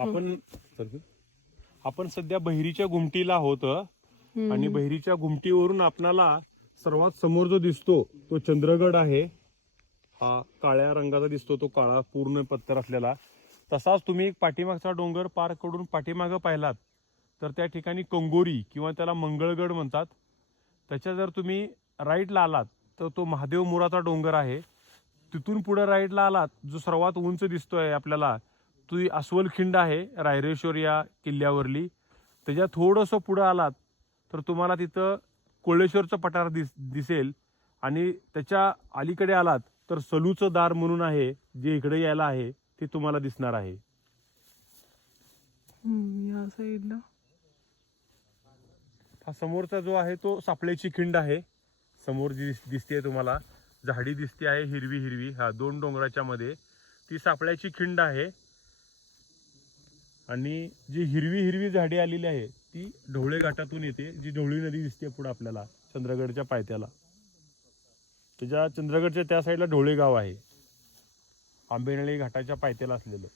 आपण आपण सध्या बहिरीच्या घुमटीला आहोत आणि बहिरीच्या घुमटीवरून आपल्याला सर्वात समोर जो दिसतो तो चंद्रगड आहे. हा काळ्या रंगाचा दिसतो, तो काळा पूर्ण पत्थर असलेला. तसाच तुम्ही एक पाठीमागचा डोंगर पार करून पाठीमागं पाहिलात तर त्या ठिकाणी कंगोरी किंवा त्याला मंगळगड म्हणतात. त्याच्या जर तुम्ही राईटला आलात तर तो महादेव मुराचा डोंगर आहे. तिथून पुढे राईटला आलात जो सर्वात उंच दिसतोय आपल्याला ती अस्वलखिंड आहे रायरेश्वर या किल्ल्यावरली. त्याच्या थोडंसं पुढं आलात तर तुम्हाला तिथं कोळेश्वरचं पठार दिसेल आणि त्याच्या अलीकडे आलात तर सलूचं दार म्हणून आहे जे इकडे यायला आहे ते तुम्हाला दिसणार आहे. या साईडला हा समोरचा जो आहे तो सापळेची खिंड आहे. समोर जी दिसते तुम्हाला झाडी दिसते आहे हिरवी हिरवी, हा 2 डोंगराच्या मध्ये ती सापळ्याची खिंड आहे. आणि जी हिरवी हिरवी झाडी आलेली आहे ती ढवळे घाटातून येते. जी ढवळी नदी दिसते पुढे आपल्याला चंद्रगडच्या पायथ्याला. त्याच्या चंद्रगडच्या त्या साईडला ढवळे गाव आहे, आंबेनळी घाटाच्या पायथ्याला असलेलं.